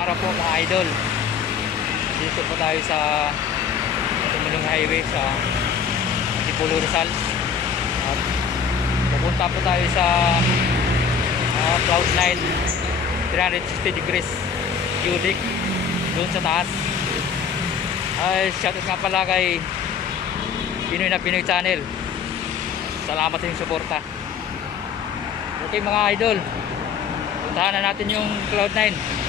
Araw po mga idol. Dito po tayo sa SUMULONG highway sa Antipolo Rizal. At pupunta po tayo sa Cloud 9 360 degrees cubic doon sa taas. Ay, shoutout nga pala kay Pinoy na Pinoy channel. Salamat sa inyong suporta. Okay mga idol, puntahan na natin yung Cloud 9.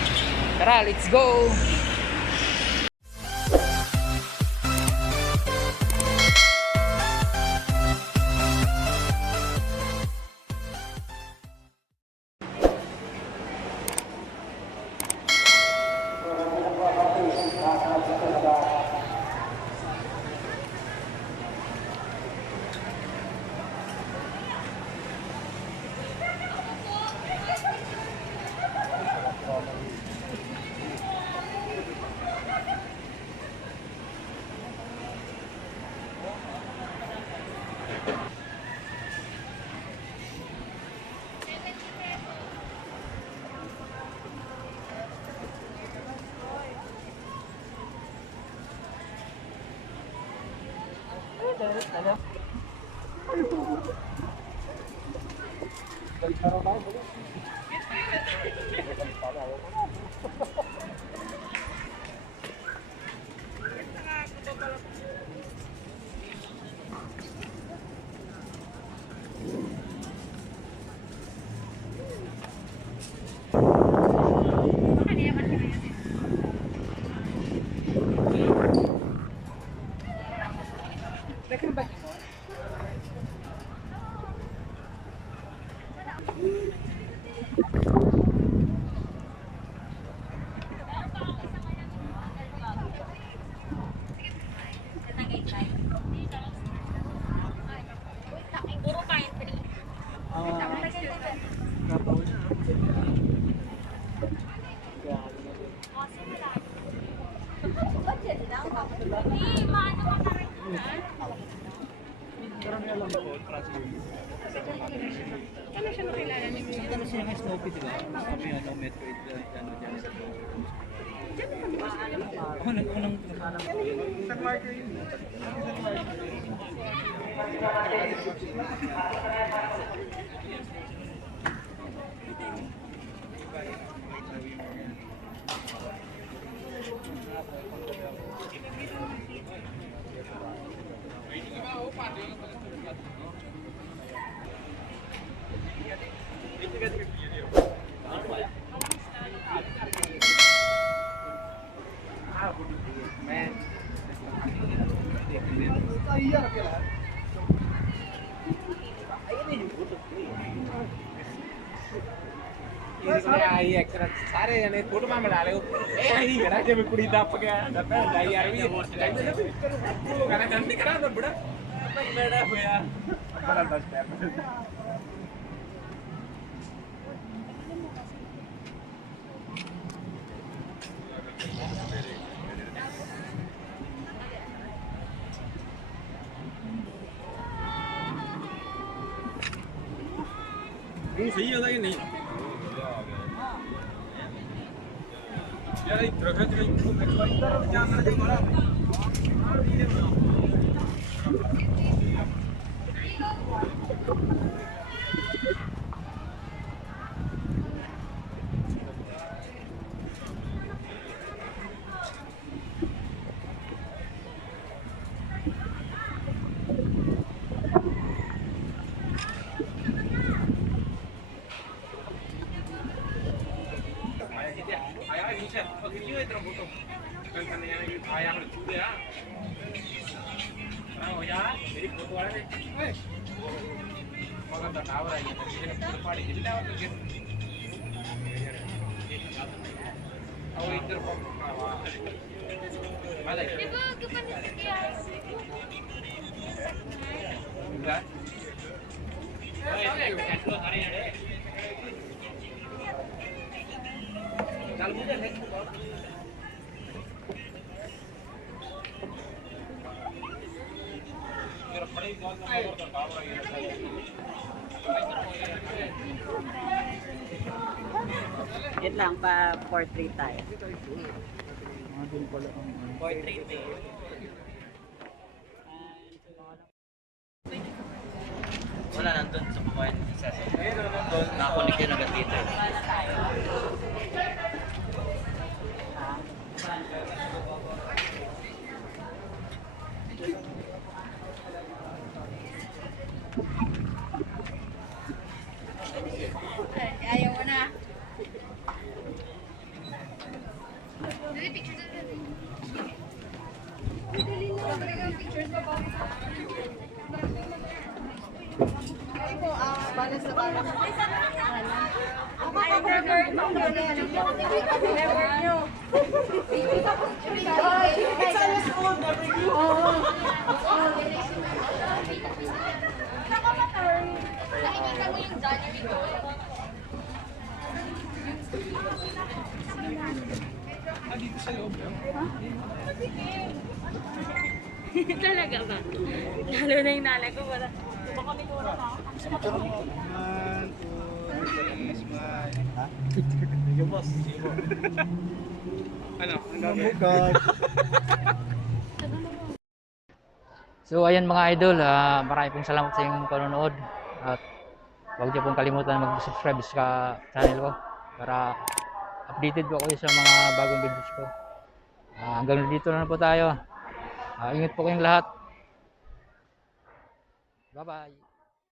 Tara, let's go! Ano? Ano siya nakilala ni Kuya? Ano siya ng Snoopy, diba? Sabi nga, no Metroid, ano dyan sa ako nag-unang nakahanap ko yun. San Marco yun. सारे जने फोटो में मिला ले ए ही करा जब कुड़ी दाप गया दपे जाई यार भी करा जल्दी करा तो बड़ा बड़ा होया बड़ा 10 पैर ये सही है कि नहीं यार इधर का जो इधर जाना है हमारा Yun lang, pa portrait tayo. Doon pala ang Portrait eh. Wala, nandun sa bumayan isa sa doon, nakakunik yun agad dito. Ayaw mo na. Dali, pictures na dali. Dali na. Pictures pa ba? Ako, balas na balas. Never nyo. It's on the school, never knew. Nakikita mo yung January ko. Talaga ba? Lalo na yung nanay ko, wala. Di ba kami kurang ako? So ayan mga idol, marami pong salamat sa inyong panonood at huwag niyo pong kalimutan mag-subscribe sa channel ko para updated po ako sa mga bagong videos ko. Hanggang dito na po tayo. Ingat po kayong lahat. Bye bye.